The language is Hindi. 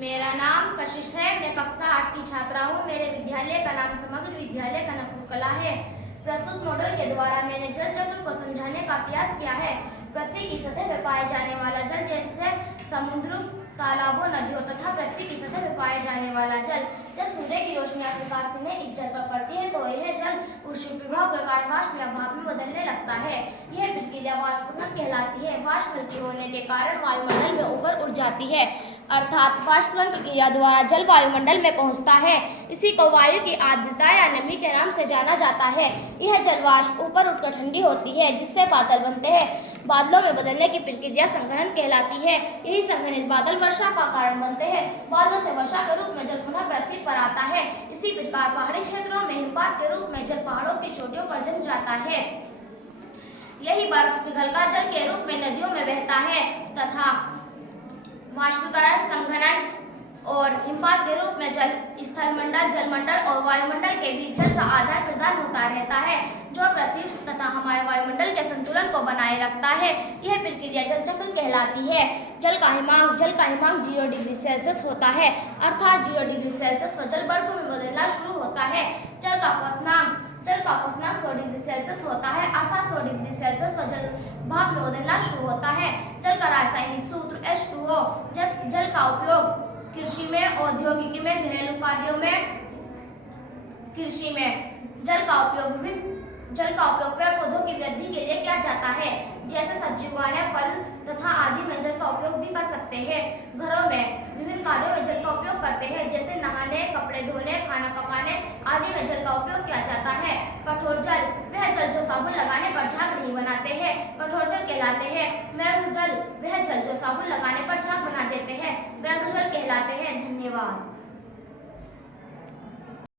मेरा नाम कशिश है। मैं कक्षा 8 की छात्रा हूँ। मेरे विद्यालय का नाम समग्र विद्यालय कनकपुर कला है। प्रस्तुत मॉडल के द्वारा मैंने जल चक्र को समझाने का प्रयास किया है। पृथ्वी की सतह पर पाए जाने वाला जल, जैसे समुद्र, तालाबों, नदियों तथा पृथ्वी की सतह पर पाए जाने वाला जल, जब सूर्य की रोशनी या प्रकाश किरणें इस जल पर पड़ती है तो यह जल ऊष्मीय प्रभाव के कारण वाष्प या भाप में बदलने लगता है। यह प्रक्रिया वाष्पीकरण कहलाती है। वाष्प हल्की होने के कारण वायुमंडल में ऊपर उड़ जाती है, अर्थात वाष्पीकरण की क्रिया द्वारा जल वायुमंडल में पहुंचता है। इसी को वायु की आर्द्रता या नमी के नाम से जाना जाता है। यह जल वाष्प ऊपर उठकर ठंडी होती है, जिससे बादल बनते हैं। बादलों में बदलने की प्रक्रिया संघनन कहलाती है। यही संघनित बादल वर्षा का कारण बनते हैं। बादलों से वर्षा के रूप में जल पुनः पृथ्वी पर आता है। इसी प्रकार पहाड़ी क्षेत्रों में हिमपात के रूप में जल पहाड़ों की चोटियों पर जम जाता है। यही बर्फ पिघलकर जल के रूप में नदियों में बहता है तथा वाष्पीकरण, संघनन और हिमपात के रूप में जल स्थलमंडल, जलमंडल और वायुमंडल के बीच जल का आदान प्रदान होता रहता है, जो पृथ्वी तथा हमारे वायुमंडल के संतुलन को बनाए रखता है। यह प्रक्रिया जल चक्र कहलाती है। जल का हिमांक 0 डिग्री सेल्सियस होता है, अर्थात 0 डिग्री सेल्सियस पर जल बर्फ में बदलना शुरू होता है। जल का क्वथनांक 100 डिग्री सेल्सियस होता है, अर्थात 100 डिग्री सेल्सियस पर जल भाप में बदलना शुरू होता है। जल का रासायनिक सूत्र H2O। जल का उपयोग कृषि में, औद्योगिक में, घरेलू कार्यों में, कृषि में जल का उपयोग पेड़ पौधों की वृद्धि के लिए किया जाता है, जैसे सब्जी उगाने, फल तथा आदि में जल का उपयोग भी कर सकते हैं। घरों में विभिन्न कार्यों में जल का उपयोग करते हैं, जैसे नहाने, कपड़े धोने, खाना पकाने आदि में जल का उपयोग किया जाता है। कठोर जल वह जल जो साबुन लगाने पर झाग नहीं बनाते हैं, कठोर जल कहलाते हैं। मृदु जल वह जल जो साबुन लगाने पर झाग बना देते हैं, मृदु जल कहलाते हैं। धन्यवाद।